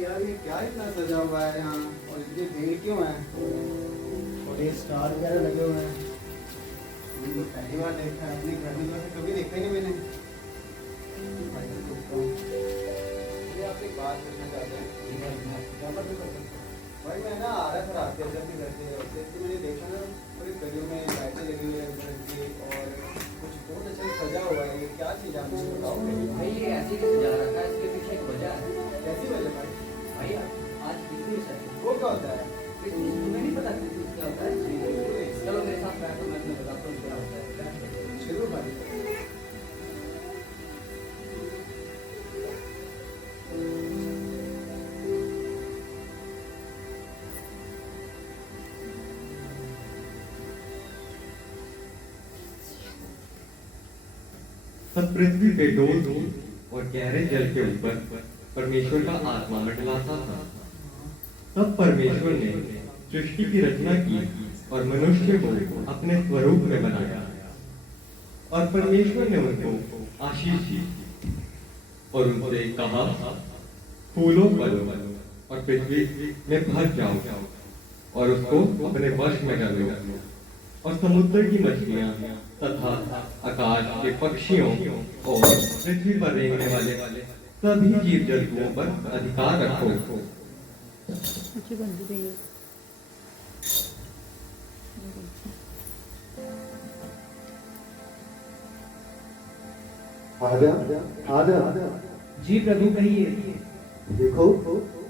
यार ये क्या इतना सजा हुआ है यहाँ, और इतनी भीड़ क्यों है? और ये स्टार वगैरह लगे हुए हैं। मैंने तो पहली बार देखा है अपने घर में, तो ऐसे कभी देखा ही नहीं मैंने। मुझे आपसे एक बात पूछना चाहते हैं। भाई मैं ना आ रहा था रात के अंदर से घर से, तो मैंने देखा ना पूरी गलियों में लाइटें लगी हुई है और कुछ बहुत अच्छा सजा हुआ है। ये क्या चीज़ है, मुझे बताओगे? भाई ये ऐसे ही सजा रखा है, इसके पीछे एक वजह है। कैसी वजह भाई? भाई आज क्रिसमस है। वो क्या होता है? क्रिसमस तुम्हें नहीं पता क्रिसमस क्या होता है? चलो मेरे साथ बैठो, मैं तुम्हें बताता हूँ क्या होता है। चलो भाई। तब पृथ्वी पे डोल और गहरे जल के ऊपर परमेश्वर का आत्मा मंडलाता था। तब परमेश्वर ने सृष्टि की रचना की और मनुष्य को अपने स्वरूप में बनाया, और परमेश्वर ने उनको आशीष दी और उनसे कहा, फूलों पर और पृथ्वी में भर जाओ और उसको अपने वश में कर लो, और समुद्र की मछलियां तथा आकाश के पक्षियों और पृथ्वी पर रेंगने वाले सभी जीव जंतुओं पर अधिकार रखो। आधा जी प्रभु कहिए। देखो,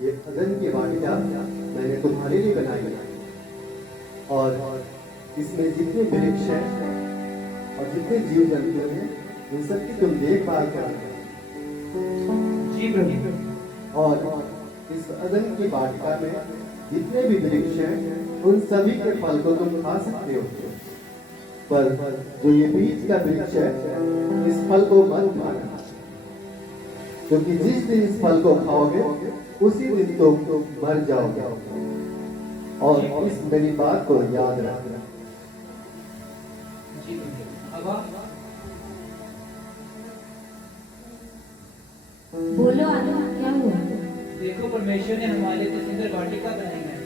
ये अदन की वाटिका मैंने तुम्हारे लिए बनाई है, और इसमें जितने वृक्ष हैं और जितने जीव जंतु हैं, उन सबकी तुम देखभाल करना। जी प्रभु। और इस अदन की वाटिका में जितने भी वृक्ष हैं, उन सभी के फल को तुम खा सकते हो, पर जो ये बीज का वृक्ष है, इस फल को मत खाना, क्योंकि जिस दिन इस फल को खाओगे उसी दिन तुम मर जाओगे। और इस मेरी बात को याद रखना। बोलो आदम, क्या हुआ? देखो परमेश्वर ने हमारे लिए सुंदर वाटिका बनाई है,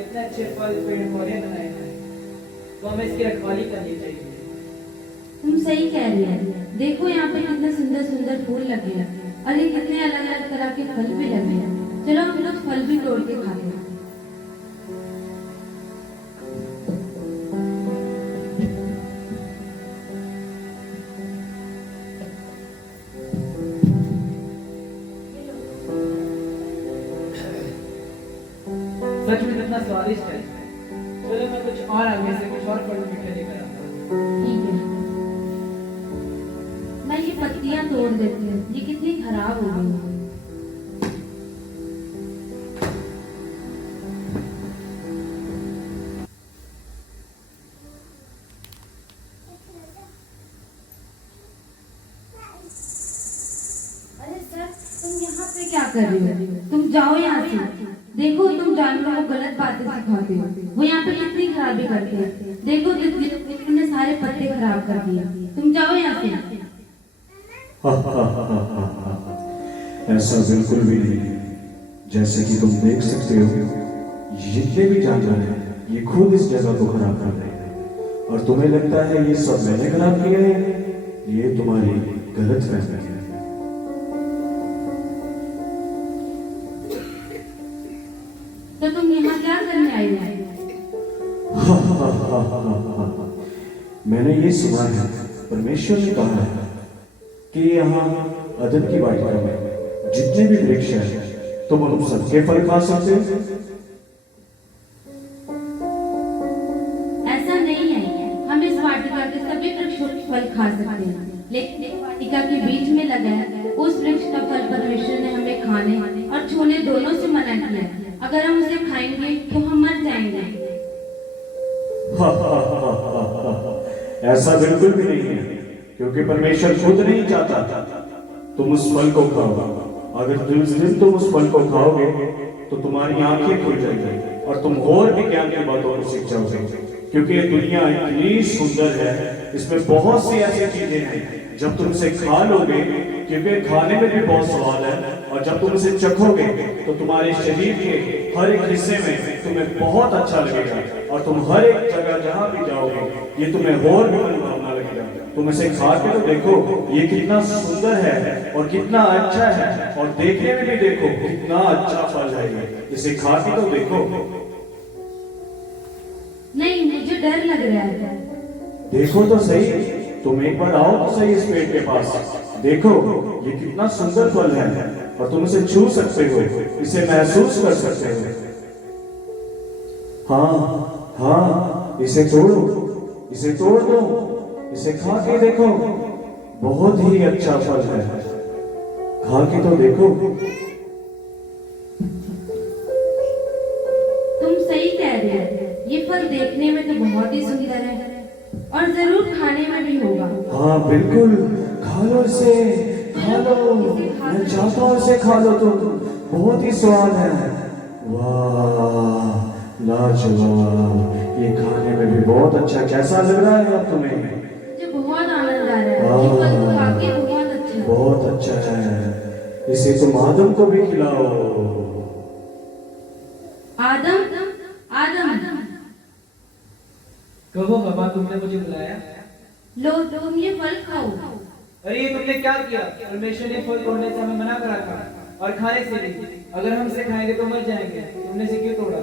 इतने अच्छे फल पेड़ पौधे बनाए हैं, तो हमें इसकी रखवाली करनी चाहिए। तुम सही कह रही है। देखो यहाँ पे कितने सुंदर सुंदर फूल लगे हैं, और ये कितने अलग अलग तरह के फल भी लगे हैं। चलो हम लोग फल भी तोड़ के खाते हैं। सच में कितना स्वादिष्ट है। चलो मैं कुछ और आगे से कुछ और फल मीठे लेकर आता हूँ। ठीक है, मैं ये पत्तियां तोड़ देती हूँ, ये कितनी खराब हो गई हैं। अरे सर, तुम यहाँ पे क्या कर रही हो? तुम जाओ यहाँ से। देखो, तुम जानवरों को गलत बातें सिखाते हो। वो यहाँ पे कितनी खराबी करते हैं। देखो, तुमने सारे पत्ते खराब कर दिए। तुम जाओ यहाँ से। ऐसा बिल्कुल भी नहीं। जैसे कि तुम देख सकते हो, जितने भी जानवर हैं, ये खुद इस जगह को खराब कर रहे हैं, और तुम्हें लगता है ये सब मैंने खराब किया है। ये तुम्हारी गलत फहमी है। तो तुम यहाँ क्या करने आई हो? मैंने ये सुना है, परमेश्वर ने कहा है कि यहाँ अदन की वाटिका में जितने भी वृक्ष हैं, तुम उन सबके फल खा सकते हो। ऐसा नहीं है, हम इस वाटिका के सभी वृक्षों के फल खा सकते हैं, लेकिन वाटिका के बीच में लगा है उस वृक्ष का फल परमेश्वर ने हमें खाने और छूने दोनों से मना किया है। अगर हम उसे खाएंगे तो हम मर जाएंगे। ऐसा बिल्कुल भी नहीं है, क्योंकि परमेश्वर खुद नहीं चाहता तुम उस फल को खाओ। अगर जिस दिन तुम उस फल को खाओगे तो तुम्हारी आंखें खुल जाएंगी और तुम और भी ज्ञान की बातों को सीख जाओगे, क्योंकि ये दुनिया इतनी सुंदर है, इसमें बहुत सी ऐसी चीजें हैं जब तुम इसे खा लोगे, क्योंकि खाने में भी बहुत स्वाद है, और जब तुम इसे चखोगे तो तुम्हारे शरीर के हर एक हिस्से में तुम्हें बहुत अच्छा लगेगा, और तुम हर एक जगह जहां भी जाओगे ये तुम्हें और भी मनभावना लगेगा। तुम इसे खा के तो देखो ये कितना सुंदर है और कितना अच्छा है, और देखने में भी देखो कितना अच्छा फल है ये, इसे खा के तो देखो। नहीं, मुझे डर लग रहा है। देखो तो सही, तुम एक बार आओ तो सही इस पेड़ के पास, देखो ये कितना सुंदर फल है, और तुम इसे छू सकते हो, इसे महसूस कर सकते हो। हाँ हाँ, इसे तोड़ो, इसे तोड़ दो, इसे खा के देखो, बहुत ही अच्छा फल है, खा के तो देखो। तुम सही कह रहे हो, ये फल देखने में तो बहुत ही सुंदर है और जरूर खाने में भी होगा। हाँ बिल्कुल, खा लो इसे, खा लो, मैं चाहता हूँ इसे खा लो तुम, बहुत ही स्वाद है। वाह लाजवाब, ये खाने में भी बहुत अच्छा। कैसा लग रहा है अब तुम्हें? मुझे बहुत आनंद आ रहा है, ये फल को खा के बहुत अच्छा है। बहुत अच्छा है, इसे तुम आदम को भी खिलाओ। आदम, आदम, कहो हवा, तुमने मुझे बुलाया? लो तुम ये फल खाओ। अरे ये तुमने क्या किया? परमेश्वर ने फल तोड़ने से हमें मना करा था, और खाने से भी। अगर हम इसे खाएंगे तो मर जाएंगे, तुमने इसे क्यों तोड़ा?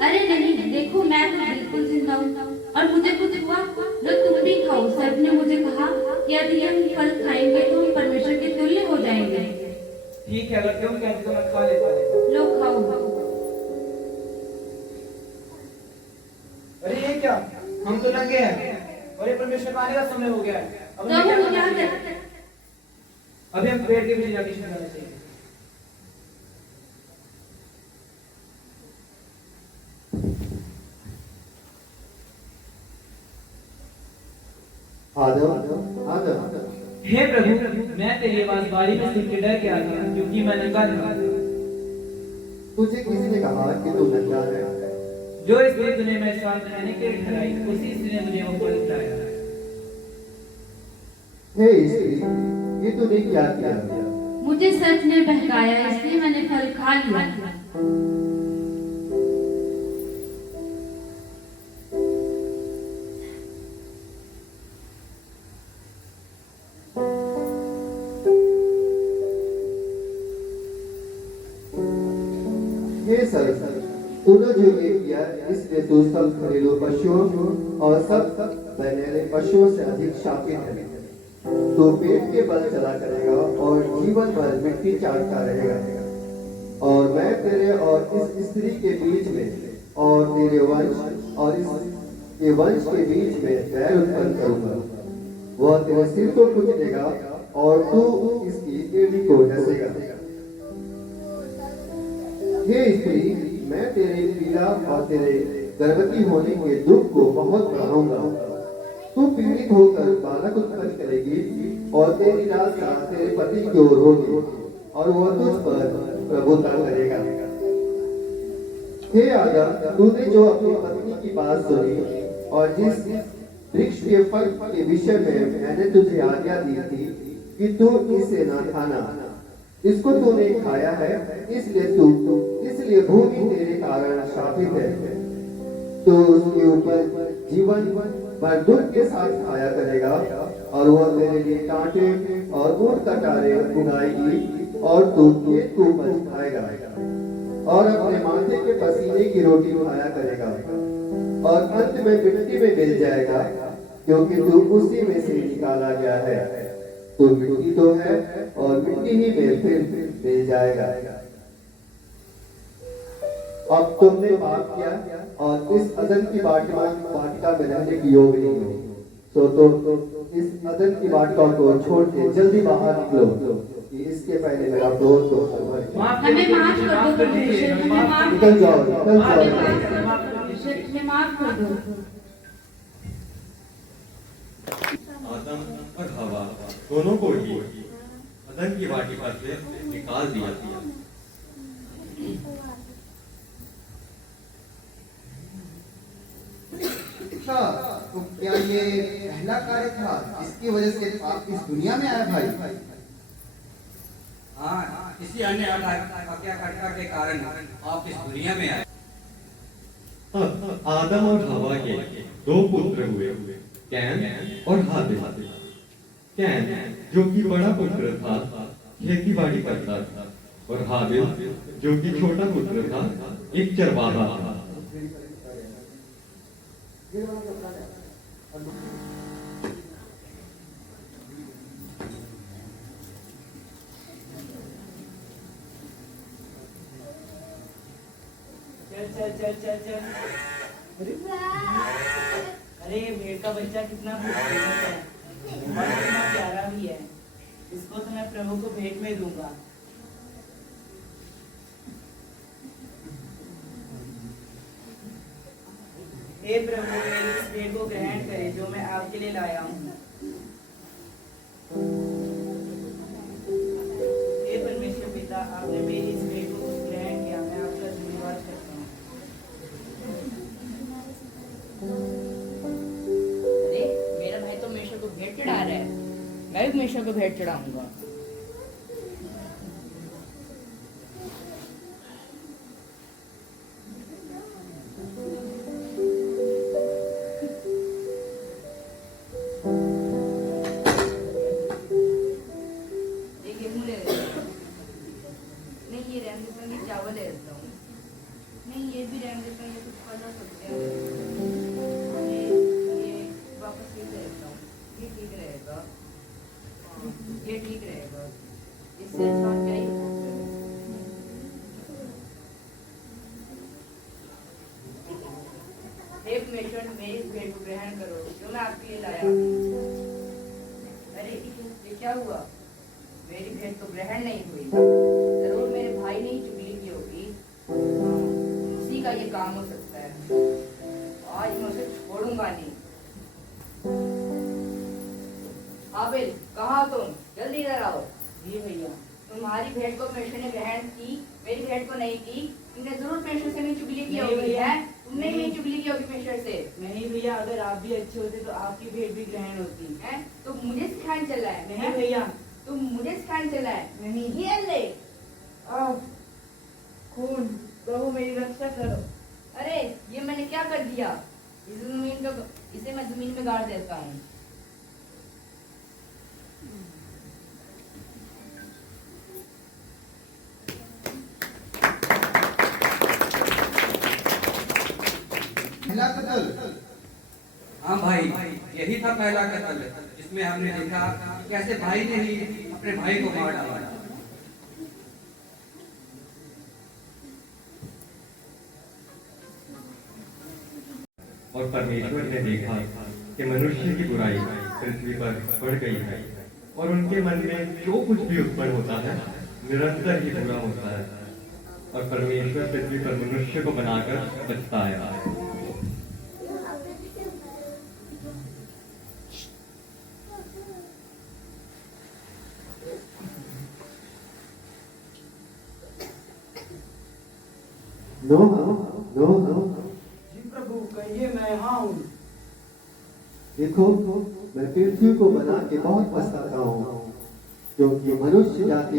अरे नहीं, देखो मैं तो बिल्कुल जिंदा हूँ और मुझे कुछ हुआ, लो तुम भी खाओ। सब ने मुझे कहा कि यदि हम फल खाएंगे तो हम परमेश्वर के तुल्य हो जाएंगे। ठीक है, अगर तुम कहते तो मैं खा लेता। लो खाओ। अरे ये क्या, हम तो नंगे हैं और ये परमेश्वर का आने का समय हो गया है। अब तो हमें क्या हम करना क्या चाहिए? करें? अभी हम पेड़ के पीछे जाके छिपना चाहिए। आदम, आदम, हे प्रभु, मैं तेरी आवाज बारी में सुन के डर गया था, क्योंकि मैं नंगा था। तुझे किसने कहा कि तू नंगा है? जो स्त्री तूने मेरे साथ रहने के लिए ठहराई, उसी स्त्री ने मुझे वो फल खिलाया। हे स्त्री, ये तूने क्या किया? मुझे सच ने बहकाया, इसलिए मैंने फल खा लिया। हे सर, तूने जो ये किया इसलिए तू सब घरेलू पशुओं और सब बहनेरे पशुओं से अधिक शापित है। तो पेट के बल चला करेगा और जीवन भर मिट्टी चाटता रहेगा। और मैं तेरे और इस स्त्री के बीच में और तेरे वंश और इसके वंश के बीच में बैर उत्पन्न करूंगा। वह तेरे सिर को कुचलेगा और तू इसकी एड़ी को डसेगा। हे स्त्री, मैं तेरे पीड़ा और तेरे गर्भवती होने के दुख को बहुत बढ़ाऊंगा। तू पीड़ित होकर बालक उत्पन्न करेगी और तेरी लालसा तेरे पति की ओर होगी और वह तुझ पर प्रभुता करेगा। हे आदम, तूने जो अपनी पत्नी की बात सुनी और जिस वृक्ष के फल के विषय में मैंने तुझे आज्ञा दी थी कि तू इसे ना खाना, इसको तूने खाया है, इसलिए भूमि तेरे कारण शापित है। तो उसके ऊपर जीवन भर दुख के साथ खाया करेगा और वह तेरे लिए कांटे और ऊंट कटारे उगाएगी और तू खेत को उपज खाएगा और अपने माथे के पसीने की रोटी खाया करेगा और अंत में मिट्टी में मिल जाएगा, क्योंकि तू उसी में से निकाला गया है। तो मिट्टी तो है और मिट्टी ही में फिर मिल जाएगा। अब तुमने पाप किया और इस अदन की वाटिका में रहने की योग नहीं हो, तो इस अदन की वाटिका को छोड़ के जल्दी बाहर निकलो, कि इसके पहले मेरा क्रोध को हमें माफ कर दो परमेश्वर, हमें माफ निकल जाओ, निकल हमें जाओ। माफ कर दो परमेश्वर, हमें माफ कर दो। आदम और हवा दोनों को ही धन की वाटिका से निकाल दिया। अच्छा, तो क्या ये पहला कार्य था जिसकी वजह से आप इस दुनिया में आए भाई? हाँ, इसी अन्य आज्ञाकारिता के कारण आप इस दुनिया में आए। अब आदम और हवा के दो पुत्र हुए, कैन और हाबिल। कैन जो कि बड़ा पुत्र था, खेती बाड़ी करता था, और हाबिल जो कि छोटा पुत्र था, एक चरवाहा था। चल चल चल चल चल। अरे भेड़ का बच्चा कितना खूबसूरत है और कितना प्यारा भी है। इसको तो मैं प्रभु को भेंट में दूंगा। हे प्रभु, मेरी इस भेंट को ग्रहण करें जो मैं आपके लिए लाया हूँ। हे परमेश्वर पिता, आपने मेरी इस भेंट को ग्रहण किया, मैं आपका धन्यवाद करता हूँ। अरे मेरा भाई तो मेशर को भेंट चढ़ा रहा है, मैं भी मेशर को भेंट चढ़ाऊंगा। ये गेहूं ले लेता हूँ। नहीं, ये रहने देता हूँ, ये चावल ले लेता हूँ। नहीं, ये भी रहने देता हूँ, ये कुछ फल हो सकते हैं। ये वापस ये ले लेता हूँ, ये ठीक रहेगा। हाँ, ये ठीक रहेगा। इससे अच्छा और क्या ही हो सकता है। हे परमेश्वर, मेरी इस भेंट को ग्रहण करो जो मैं आपके लिए लाया हूँ। अरे ये क्या हुआ? मेरी भेंट तो ग्रहण नहीं हुई। जरूर मेरे भाई ने ही चुगली की होगी। उसी का ये काम हो सकता है। आज मैं उसे छोड़ूंगा नहीं। हाबिल, कहाँ हो तुम? जल्दी इधर आओ। जी भैया। तुम्हारी भेंट को परमेश्वर ने ग्रहण की, मेरी भेंट को नहीं की। तुमने जरूर परमेश्वर से नहीं चुगली की नहीं होगी भैया। है? तुमने ही नहीं चुगली की होगी परमेश्वर से। नहीं भैया, अगर आप भी अच्छे होते तो आपकी भेंट भी ग्रहण होती। है तो मुझे सिखाने चला है? नहीं भैया। तुम मुझे सिखाने चला है? नहीं। ये ले। आओ, खून, प्रभु मेरी रक्षा करो। अरे ये मैंने क्या कर दिया? इसे मैं जमीन में गाड़ देता हूँ। पहला कत्ल। हाँ भाई, यही था पहला कत्ल, जिसमें हमने देखा कि कैसे भाई ने ही अपने भाई को मार डाला। और परमेश्वर ने देखा कि मनुष्य की बुराई पृथ्वी पर बढ़ गई है, और उनके मन में जो कुछ भी उत्पन्न होता है निरंतर ही बुरा होता है। और परमेश्वर पृथ्वी पर मनुष्य को बनाकर बचताया है। नो। जी प्रभु, कहिए, मैं यहाँ हूँ। देखो, मैं पृथ्वी को बना के बहुत पछताता हूँ, क्योंकि मनुष्य जाति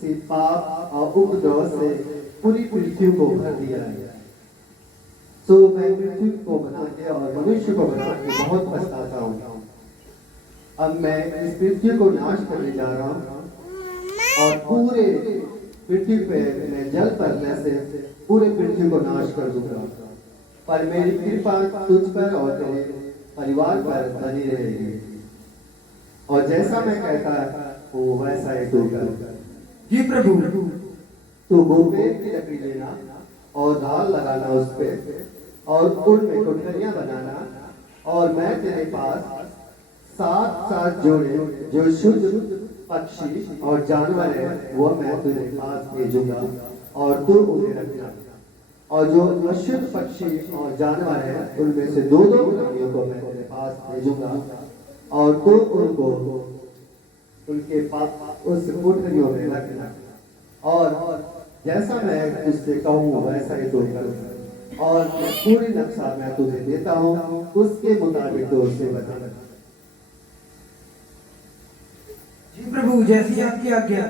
से पाप और उपद्रव से पूरी पृथ्वी को भर दिया है। तो मैं पृथ्वी को बना के और मनुष्य को बना के बहुत पछताता हूँ। अब मैं इस पृथ्वी को नाश करने जा रहा हूँ, और पूरे पृथ्वी पे मैं जल पड़ने से पूरे पृथ्वी को नाश कर दूंगा। पर मेरी कृपा तुझ पर और तेरे परिवार पर बनी रहेगी, और जैसा मैं कहता हूँ वैसा ही तू कर। जी प्रभु। तू गोपेड़ की लकड़ी लेना और धार लगाना उस पे, और उनमें कुठरियां बनाना, और मैं तेरे पास 7 जोड़े जो शुद्ध पक्षी और जानवर है वो मैं तेरे पास भेजूंगा, और तू उन्हें रखना। और जो अशुद्ध पक्षी और जानवर है उनमें से 2 प्राणियों को मैं तेरे पास भेजूंगा, और तू उनको उनके पास उस कोठरियों में रखना, और जैसा मैं तुझसे कहूँ वैसा ही तू कर, और पूरी नक्शा मैं तुझे देता हूँ, उसके मुताबिक तो उसे बता। जी प्रभु, जैसी आपकी आज्ञा।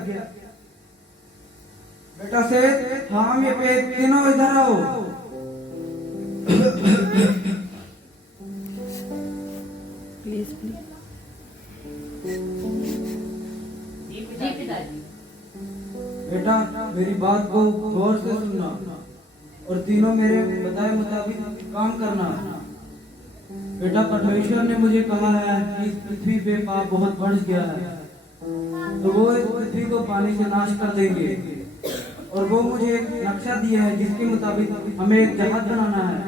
बेटा से हम ये पे तीनों इधर आओ। Please please. जी पिताजी। बेटा मेरी बात को गौर से सुनना और तीनों मेरे बताए मुताबिक काम करना। बेटा परमेश्वर ने मुझे कहा है कि इस पृथ्वी पे पाप बहुत बढ़ गया है, तो वो इस पृथ्वी को पानी से नाश कर देंगे, और वो मुझे एक नक्शा दिया है जिसके मुताबिक हमें एक जहाज बनाना है।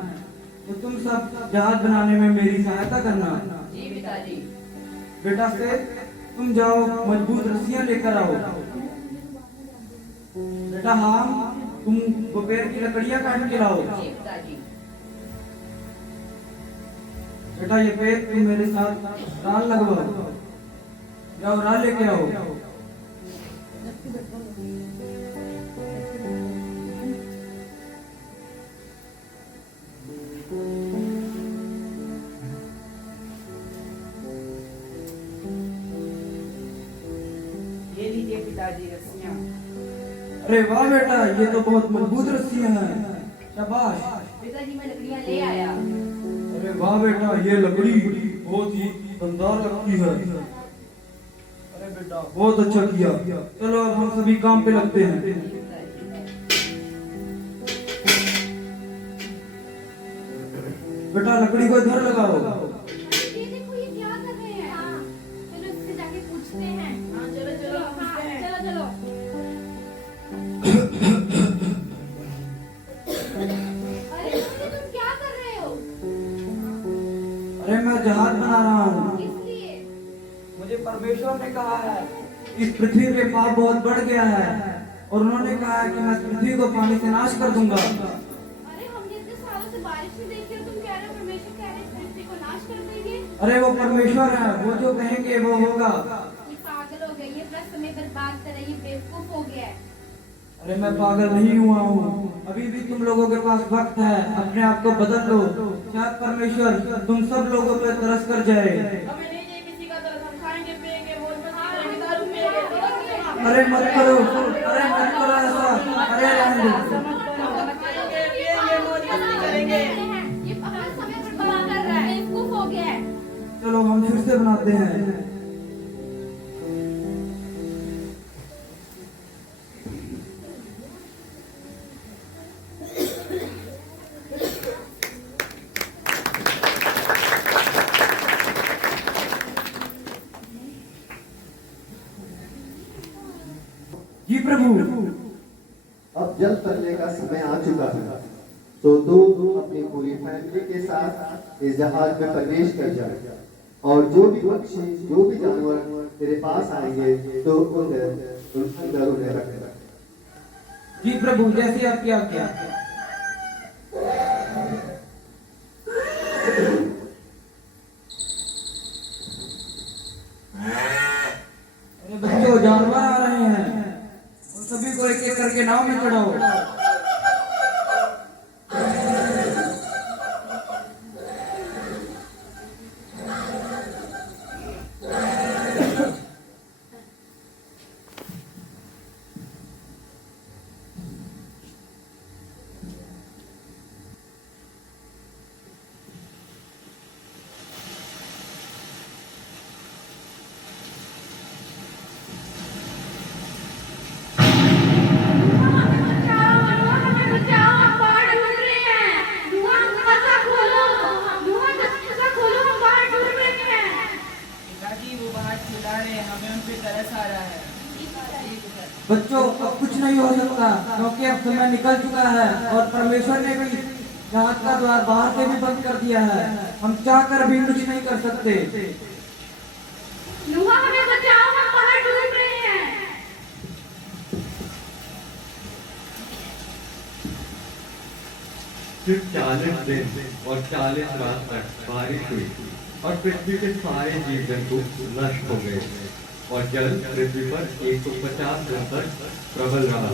तो तुम सब जहाज बनाने में मेरी सहायता करना। जी पिताजी। बेटा से तुम जाओ, मजबूत रस्सियां लेकर आओ। बेटा हाँ, तुम दोपहर की लकड़ियां काट के लाओ। जी पिताजी। बेटा ये पेड़ तुम मेरे साथ राल लगवाओ। जाओ राल लेके आओ। ये लीजिए पिताजी रस्सियाँ। अरे वाह बेटा, ये तो बहुत मजबूत रस्सियां हैं, शाबाश। पिताजी मैं लकड़ियाँ ले आया। अरे वाह बेटा, ये लकड़ी बहुत ही दमदार लगती है। अरे बेटा बहुत अच्छा किया। चलो अब हम सभी काम पे लगते हैं। बेटा लकड़ी को इधर लगाओ। ये देखो ये क्या कर रहे हैं। हाँ, चलो इससे जाके पूछते हैं। हाँ चलो चलो हाँ, पूछते हैं। चलो चलो। अरे तुम क्या कर रहे हो? अरे मैं जहाज बना रहा हूँ। किस लिए? मुझे परमेश्वर ने कहा है इस पृथ्वी पे पाप बहुत बढ़ गया है, और उन्होंने कहा है कि मैं इस पृथ्वी को पानी से नाश कर दूंगा। अरे हमने इतने सालों से बारिश नहीं देखी और तुम कह रहे हो परमेश्वर कह रहे हैं इस पृथ्वी को नाश कर देंगे। अरे वो परमेश्वर है, वो जो कहेंगे वो होगा। ये पागल हो गए, ये अपना समय बर्बाद कर रहे हैं, ये बेवकूफ हो गया है। अरे मैं पागल नहीं हुआ हूँ, अभी भी तुम लोगों के पास वक्त है, अपने आप को बदल लो। शायद परमेश्वर तुम सब लोगों पे तरस कर जाए। हमें नहीं चाहिए किसी का तरस, हम खाएंगे पिएंगे मौज मस्ती करेंगे, दारू पिएंगे। अरे मत करो, अरे मत करो ऐसा। अरे रहने दो। खाएंगे पिएंगे मौज मस्ती करेंगे। ये अपना समय बर्बाद कर रहा है, बेवकूफ हो गया है। चलो हम फिर से बनाते हैं। जी प्रभु। अब जल तलने का समय आ चुका है, तो तू अपनी पूरी फैमिली के साथ इस जहाज में प्रवेश कर जाए, और जो भी पक्षी जो भी जानवर तेरे पास आएंगे तो अंदर उन्हें रख। जी प्रभु, जैसे आपकी आज्ञा। अरे बच्चों, जानवर आ रहे हैं, उन सभी को एक एक करके नाव में चढ़ाओ। पिताजी वो बाहर चिल्ला रहे हैं, हमें उन पे तरस आ रहा है। बच्चों अब कुछ नहीं हो सकता, क्योंकि अब समय निकल चुका है और परमेश्वर ने भी जहाज का द्वार बाहर से भी बंद कर दिया है। हम चाह कर भी कुछ नहीं कर सकते। नूहा हमें बचाओ, हम बाहर डूब रहे हैं। सिर्फ 40 दिन और 40 रात तक बारिश हुई और पृथ्वी के सारे जीव जंतु नष्ट हो गए। और जल पृथ्वी पर 150 दिन तक प्रबल रहा।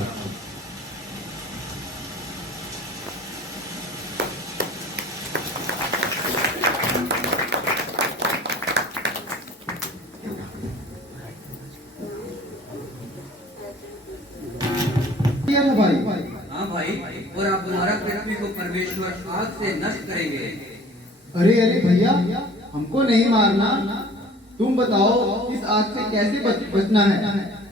हाँ भाई, और आप दोबारा पृथ्वी को परमेश्वर आग से नष्ट करेंगे। अरे अरे भैया, हमको नहीं मारना। तुम बताओ इस आग से कैसे बचना है।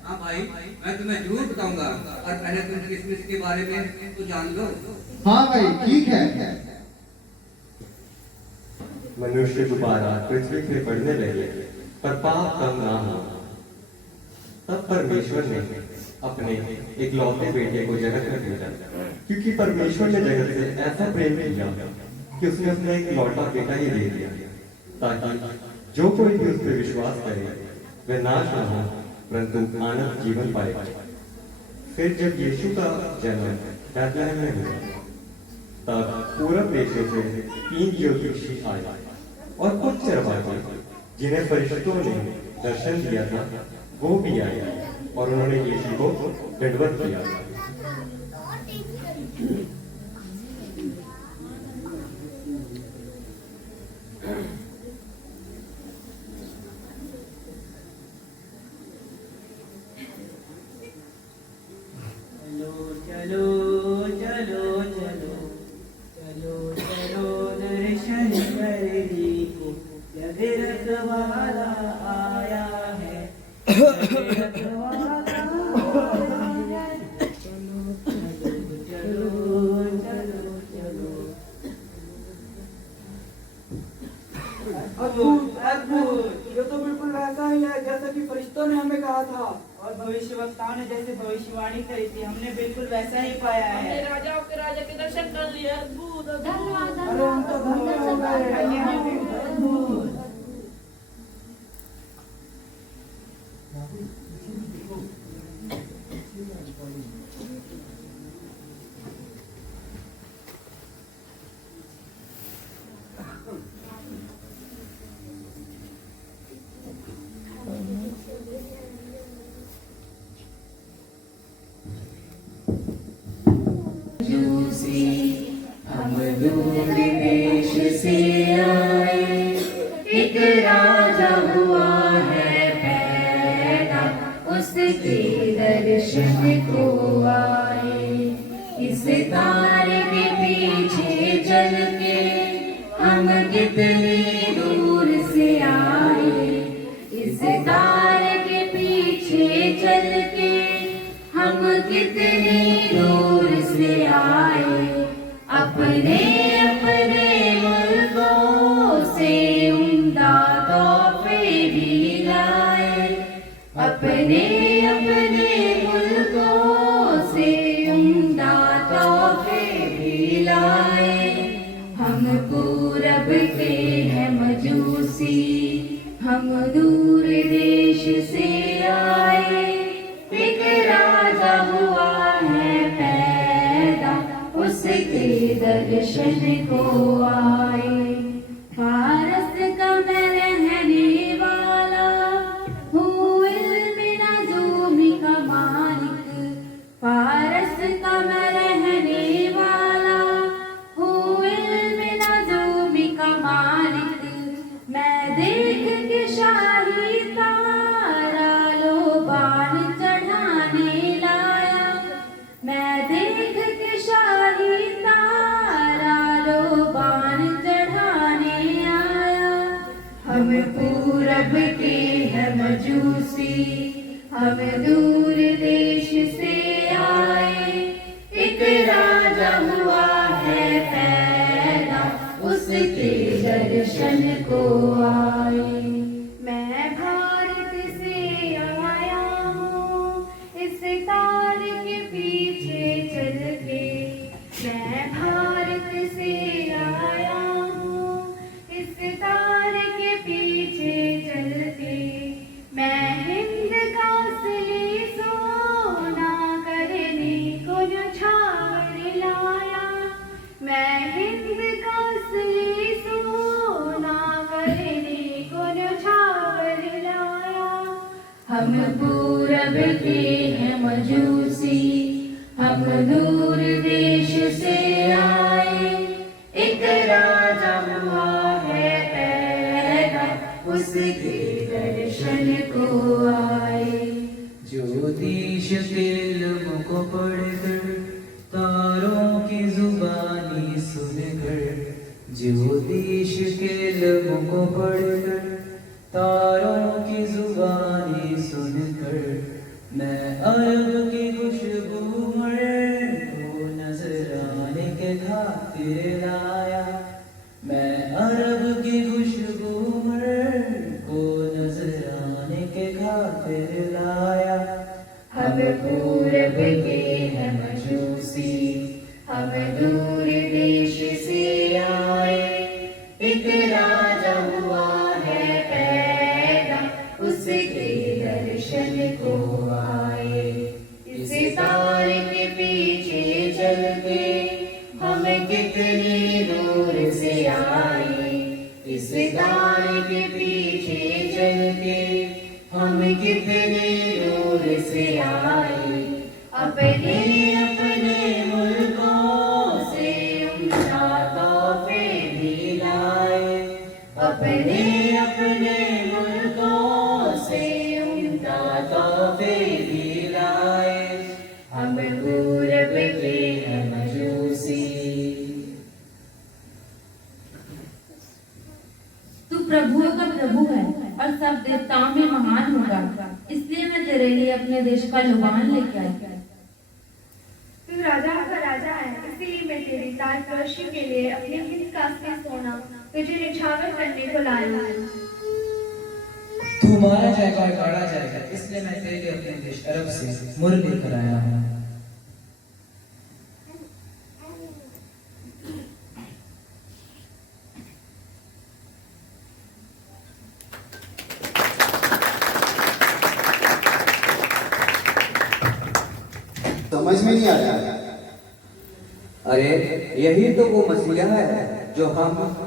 हाँ भाई, मैं तुम्हें जरूर बताऊंगा, और पहले तुम क्रिसमस के बारे में तो जान लो। हाँ भाई, ठीक है। मनुष्य दोबारा पृथ्वी पे बढ़ने लगे, पर पाप कम ना हो। तब परमेश्वर ने अपने इकलौते बेटे को जगत में भेजा, क्योंकि परमेश्वर ने जगत से ऐसा प्रेम किया कि उसने अपना इकलौता बेटा ही दे दिया, ताकि जो कोई भी उस पर विश्वास करे वह नाश न हो, परंतु अनंत जीवन पाए। फिर जब यीशु का जन्म बैतलहम में हुआ, तब पूरब देशों से 3 ज्योतिषी आए और कुछ चरवाहे जिन्हें फरिश्तों ने दर्शन दिया था वो भी आए, और उन्होंने यीशु को दंडवत किया। चलो चलो चलो चलो चलो दर्शन करने को, जगत वाला आया है, जगत वाला आया है। चलो चलो चलो चलो। अद्भुत अद्भुत, ये तो बिल्कुल वैसा ही है जैसा कि फरिश्तों ने हमें कहा था, और भविष्यवक्ताओं ने जैसे भविष्यवाणी करी थी, हमने बिल्कुल वैसा ही पाया है। राजाओं के राजा के दर्शन कर लिए। अद्भुत धन्यवाद अरे हम तो धन्य हो गए। अद्भुत। हम दूर देश से आए, एक राजा हुआ है पैदा, उसके दर्शन को आए। इस तारे के पीछे चल के हम कितने दूर से आए, इस तारे के पीछे चल के हम कितने दूर से आए। अपने अपने मुल्कों से उम्दा तोहफे भी लाए, अपने अपने मुल्कों से उम्दा तोहफे भी लाए। हम पूरब के हैं मजूसी, हम दूर देश से आए, एक राजा हुआ है पैदा, उसके दर्शन को आए। फारस का मैं रहने वाला हूँ, इल्म नजूमी का मालिक। फारस का मैं रहने वाला हूँ, इल्म नजूमी का मालिक। मैं देख के शाही तारा लोबान चढ़ाने लाया, मैं देख के शाही तारा लोबान चढ़ाने आया। हम पूरब के हैं मजूसी, हम दूर देश से आए, एक राजा हुआ है पैदा, उसके दर्शन को आए। मैं भारत से आया हूँ, इस तारे के पीछे चल के। मैं भारत से आया हूँ, इस तारे के पीछे चल के। मैं हिंद का असली देश के इल्म को पढ़कर, तारों की जुबानी सुनकर, ज्योतिष के इल्म को पढ़कर, तारों की जुबानी सुनकर, मैं अरब की खुशबू को नजराने के खातिर लाया। मैं अरब की खुशबू को नजराने के खातिर लाया। हम पूरब के हैं मजूसी, हम दूर देश से आए, एक राजा हुआ है पैदा, उसके दर्शन को आए। इस तारे के पीछे चल के हम कितनी दूर से आए, इस तारे के पीछे चल के हम कितने दूर से आए। अपने अपने मुल्कों से उमदा तोहफे भी लाए, अपने अपने मुल्कों से उमदा तोहफे भी लाए। हम पूरब के हैं मजूसी। तू प्रभुओं का प्रभु है और सब देवताओं में महान होगा, इसलिए मैं तेरे लिए अपने देश का लुबान लेके आई। तू राजा का राजा है, इसलिए मैं तेरी ताजपोशी के लिए अपने हिंद का असली सोना तुझे निछावर करने को लाया हूँ। तू मारा जाएगा और गाड़ा जाएगा, इसलिए मैं तेरे लिए अपने देश अरब से मुर लेकर आया हूँ। समझ में नहीं आ रहा। अरे यही तो वो मसीहा है जो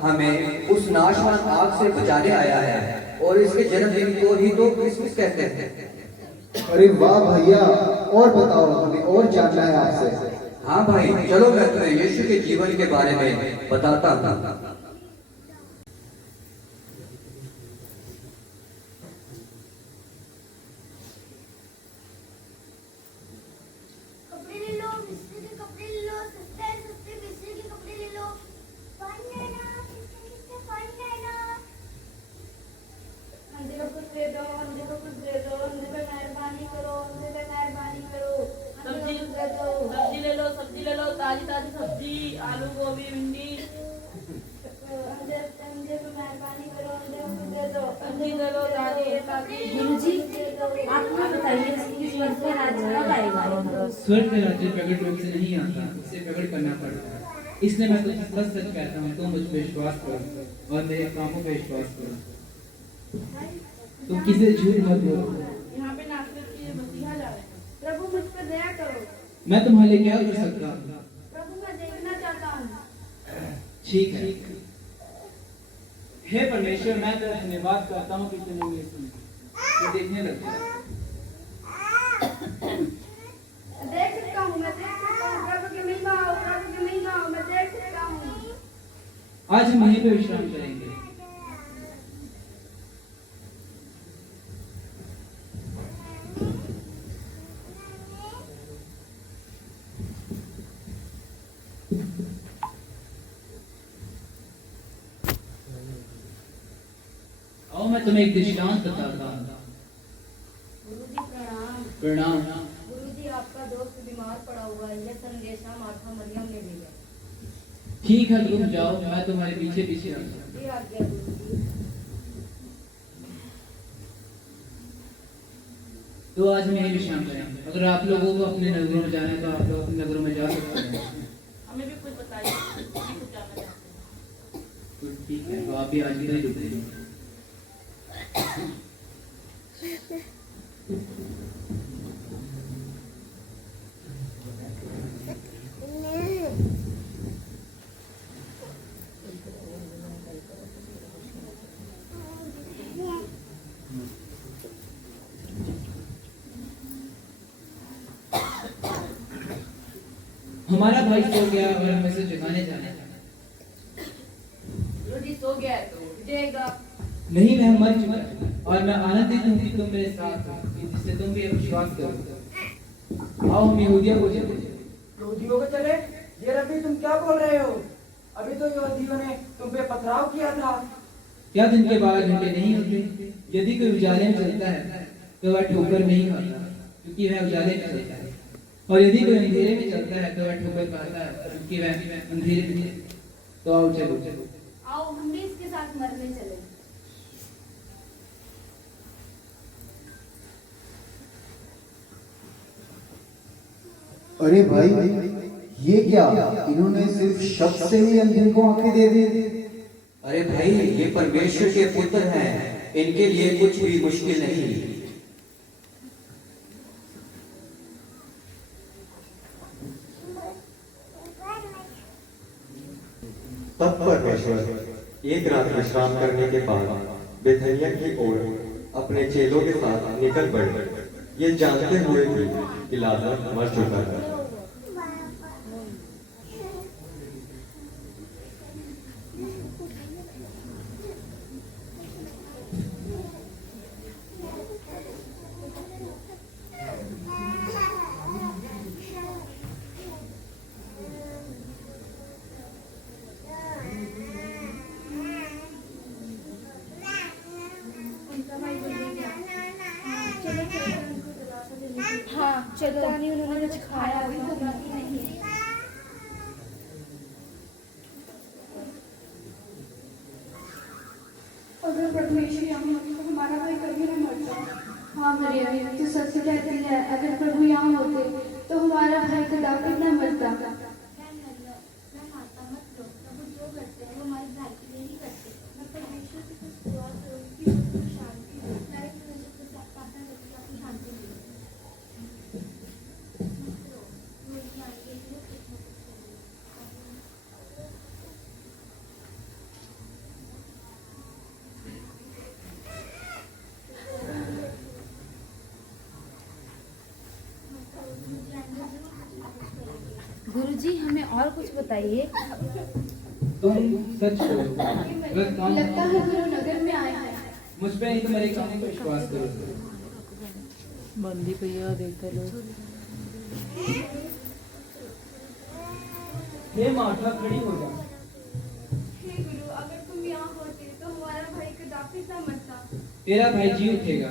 हमें उस नाशवान आग से बचाने आया है, और इसके जन्मदिन को ही तो क्रिसमस कहते हैं। अरे वाह भैया, और बताओ, हमें और जानना है आपसे। हाँ भाई, चलो मैं तुम्हें यीशु के जीवन के बारे में बताता हूँ। सब्जी ले लो, ताजी ताजी सब्जी, आलू गोभी भिंडी। गुरुजी, आप हमें बताइए कि स्वर्ग का राज्य कब आएगा? स्वर्ग का राज्य प्रकट रूप से नहीं आता, इसे प्रकट करना पड़ता है। इसलिए मैं तुझसे सच सच कहता हूँ, तुम मुझ पर विश्वास करो और मेरे कामों पर विश्वास करो। तुम किसी से झूठ मत बोलो। यहाँ पे नासरत के मसीहा जा रहे हैं। प्रभु मुझ पर दया करो। मैं तुम्हारे लिए क्या कर सकता हूँ? प्रभु मैं देखना चाहता हूँ। ठीक है। हे परमेश्वर, मैं तेरा धन्यवाद करता हूँ कि तूने मुझे सुना। मैं देखने लगता हूँ। देख सकता हूँ, मैं देख सकता हूँ। प्रभु की महिमा हो, प्रभु की महिमा हो, मैं देख सकता हूँ। आज हम यहीं पे विश्राम करेंगे। आओ मैं तुम्हें एक दृष्टांत बताता हूँ। गुरुजी प्रणाम। प्रणाम। गुरुजी, आपका दोस्त बीमार पड़ा हुआ है, यह संदेशा माता मरियम ने भेजा। ठीक है, तुम जाओ, मैं तुम्हारे पीछे पीछे आता हूँ। जी आज्ञा गुरुजी। तो आज हम यही विश्राम करेंगे। अगर आप लोगों को अपने नगरों में जाना है तो आप लोग अपने नगरों में जा सकते हैं। हमें भी कुछ बताइए, हम भी कुछ जानना चाहते हैं। तो ठीक है, तो आप भी आज ही रुकेंगे। हमारा भाई सो गया और हमें से जगाने जाना है। गुरुजी सो गया है तो उठेगा। नहीं, मैं मर चुका और मैं आनंदित हूँ कि तुम मेरे साथ हो, जिससे तुम भी अब विश्वास करो। आओ हम यहूदियों को चले। यहूदियों को चले? ये रब्बी तुम क्या बोल रहे हो? अभी तो यहूदियों ने तुम पे पथराव किया था। क्या दिन के 12 घंटे नहीं होते? यदि कोई उजाले में चलता है तो वह ठोकर नहीं खाता, क्योंकि वह उजाले में चलता है, और यदि कोई अंधेरे में चलता है तो वह ठोकर खाता है, क्योंकि वह अंधेरे में। तो आओ चलो चलो। आओ हम भी इसके साथ मरने चले। अरे भाई, ये क्या? इन्होंने सिर्फ शब्द से ही अंधे को आंखें दे दी। अरे भाई, ये परमेश्वर के पुत्र हैं, इनके लिए कुछ भी मुश्किल नहीं। तब परमेश्वर एक रात विश्राम करने के बाद बेथनिया की ओर अपने चेलों के साथ निकल पड़े, ये जानते हुए भी कि लाजर मर चुका था। हाँ चलो, नहीं उन्होंने कुछ खाया अभी तो नहीं। अगर परमेश्वर यहाँ होते तो हमारा भाई कभी न मरता। हाँ मरियम, तू सच कहती है। अगर प्रभु यहाँ होते तो हमारा भाई कदापि न मरता। गुरुजी, हमें और कुछ बताइए। तुम सच बोलो, गलत काम लगता है गुरु नगर में आए हैं। मुझ पे नहीं, तुम्हारे काम पर विश्वास करो। बंदी भैया देखते लो। हे माता, खड़ी हो जा। हे गुरु, अगर तुम यहाँ होते तो हमारा भाई कदापि न मरता। तेरा भाई जी उठेगा।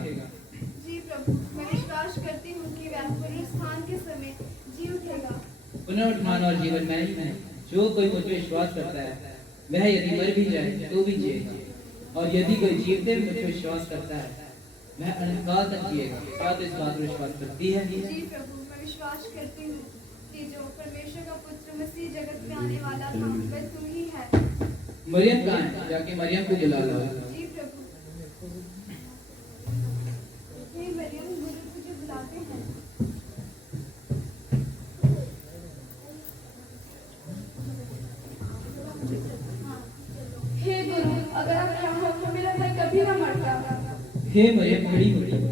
जी प्रभु, मैं विश्वास करती हूँ कि वह पुनरुत्थान के समय जी उठेगा। पुनरुत्थान और जीवन मैं ही हूँ। जो कोई मुझ पर विश्वास करता है वह यदि मर भी जाए तो भी जिएगा, और यदि कोई जीवते हुए मुझ पर विश्वास करता है वह अनंतकाल तक जिएगा। क्या तो इस बात पर विश्वास करती है? जी प्रभु, मैं विश्वास करती हूँ कि जो परमेश्वर का पुत्र मसीह जगत में आने वाला था वह तुम ही है। मरियम कहाँ है? जाके मरियम को बुला लाओ। जी प्रभु। हे मरियम, गुरु तुझे बुलाते हैं। हे गुरु, अगर आप यहाँ हो तो मेरा भाई कभी न मरता। हे मरियम, खड़ी हो जा। देखो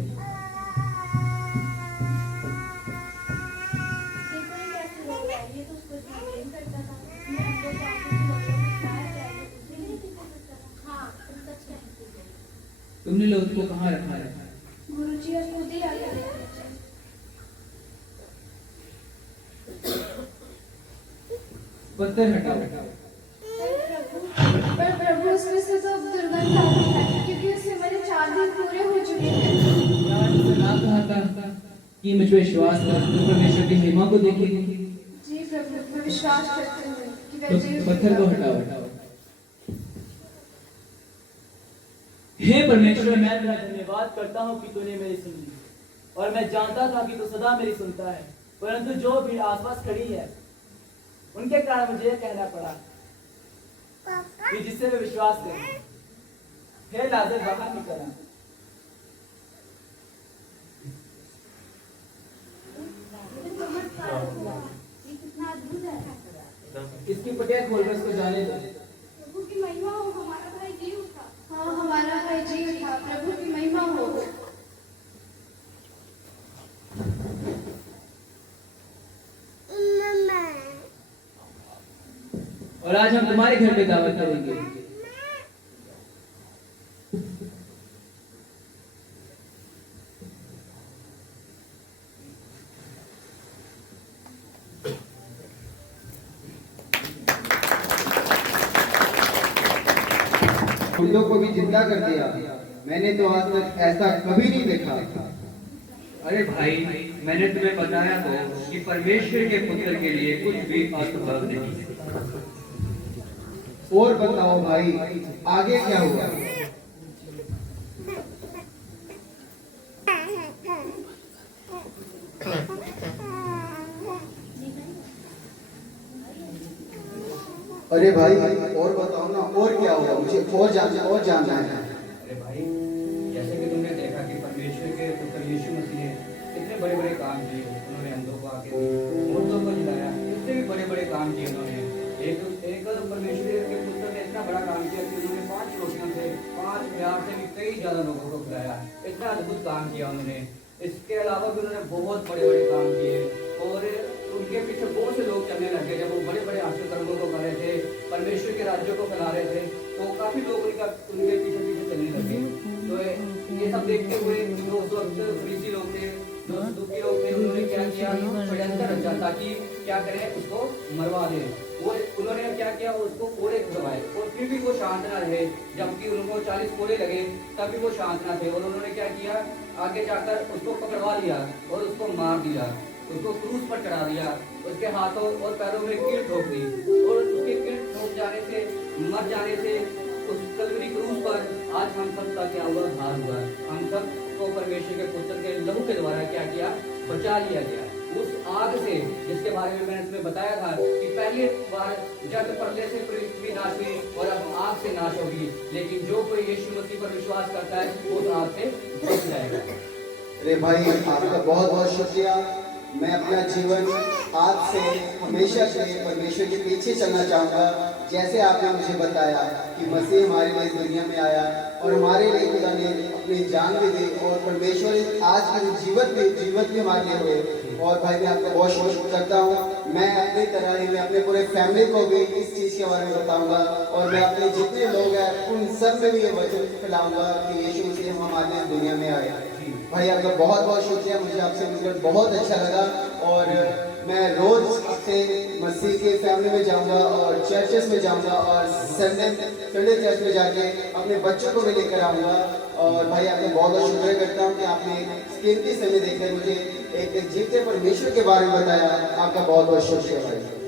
ये कैसे हो गया, ये तो उसको प्रेम करता था। मैं हमको तो आपको की वजह से प्यार किया है, उसने नहीं किया करता था। हाँ, तुम सच कहती हो। तुमने लोग को कहाँ रखा है? गुरुजी आज खुद ही आ गए। पत्थर हटाओ। पर प्रभु, उसमें से तो अब दुर्गंध आ रही है, क्योंकि उससे मेरे 4 दिन पूरे हो चुके हैं। ना कहा था कि मुझ पर विश्वास कर तो परमेश्वर की महिमा को देखेगी। जी प्रभु, मैं विश्वास करती हूँ कि वह तो जी पत्थर को हटाओ। हे परमेश्वर, मैं तेरा धन्यवाद करता हूँ कि तूने मेरी सुन ली, और मैं जानता था कि तू सदा मेरी सुनता है, परंतु जो भीड़ आसपास खड़ी है उनके कारण मुझे यह कहना पड़ा कि जिससे वे विश्वास करें। हे लाजर, बाहर निकल आ। कितना अद्भुत है। इसकी पटिया खोल कर इसको जाने दो। प्रभु की महिमा हो, हमारा भाई जी उठा। हाँ, हमारा भाई जी उठा। प्रभु की महिमा हो। और आज हम तुम्हारे घर पे दावत करेंगे। मुर्दों को भी जिंदा कर दिया। मैंने तो आज तक ऐसा कभी नहीं देखा। अरे भाई, मैंने तुम्हें बताया तो कि परमेश्वर के पुत्र के लिए कुछ भी असंभव नहीं। और बताओ भाई, आगे क्या हुआ? अरे भाई और बताओ ना, और क्या हुआ? मुझे और जानना है। अरे भाई, जैसे कि तुमने देखा कि परमेश्वर के पुत्र यीशु मसीह ने इतने बड़े बड़े काम किए। उन्होंने अंधों को आके मुर्दों को जिलाया, इससे भी बड़े बड़े काम किए उन्होंने। एक परमेश्वर के पुत्र ने इतना बड़ा काम किया कि उन्होंने 5 रोटियों से 5,000 से भी कई ज्यादा लोगों को खिलाया। इतना अद्भुत काम किया उन्होंने। इसके अलावा भी उन्होंने बहुत बड़े बड़े काम किए और उनके पीछे बहुत से लोग चलने लगे। जब वो बड़े बड़े आश्चर्य कर्मों को कर रहे थे, परमेश्वर के राज्य को फैला रहे थे, तो काफी लोग उनके पीछे पीछे चलने लगे। तो ये सब देखते हुए जो उस वक्त फरीसी लोग थे, जो सदूकी लोग थे, उन्होंने क्या किया? षड्यंत्र रचा ताकि क्या करें, उसको मरवा दें। वो उन्होंने क्या किया? उसको कोड़े खुलवाए और फिर भी वो शांत ना रहे। जबकि उनको 40 कोड़े लगे तभी वो शांत ना थे। और उन्होंने क्या किया? आगे जाकर उसको पकड़वा लिया और उसको मार दिया, उसको क्रूस पर चढ़ा दिया। उसके हाथों और पैरों में कील ठोक दी और उसके कील ठोक जाने से, मर जाने से उस कलवरी क्रूस पर आज हम सब का क्या हुआ? उद्धार हुआ। हम सब को परमेश्वर के पुत्र के लहू के द्वारा क्या किया? बचा लिया गया उस आग से, जिसके बारे में मैंने तुम्हें बताया था कि पहले बार जल पड़ने से पृथ्वी नाश हुई और अब आग से नाश होगी। लेकिन जो कोई यीशु मसीह पर विश्वास करता है वो उस आग से बच जाएगा। अरे भाई, आपका बहुत बहुत शुक्रिया। मैं अपना जीवन आज से हमेशा के लिए परमेश्वर के पीछे चलना चाहूँगा। जैसे आपने मुझे बताया कि मसीह हमारे लिए इस दुनिया में आया और हमारे लिए खुदा ने अपनी जान भी दी और परमेश्वर आज के जीवन भी हमारे लिए हुए। और भाई मैं आपका बहुत शुक्र करता हूँ। मैं अपनी तरह ही मैं अपने पूरे फैमिली को भी इस चीज़ के बारे में बताऊँगा और मैं अपने जितने लोग हैं उन सब में भी ये वचन फैलाऊँगा कि यीशु मसीह हमारे इस दुनिया में आया। भाई आपका बहुत बहुत शुक्रिया। मुझे आपसे मिलकर बहुत अच्छा लगा और मैं रोज से मसीह के फैमिली में जाऊंगा और चर्चेस में जाऊंगा और संडे चर्च में जाके अपने बच्चों को भी लेकर आऊंगा। और भाई आपका बहुत बहुत शुक्रिया करता हूँ कि आपने कीमती समय देकर मुझे एक जीवते परमेश्वर के बारे में बताया। आपका बहुत बहुत शुक्रिया भाई।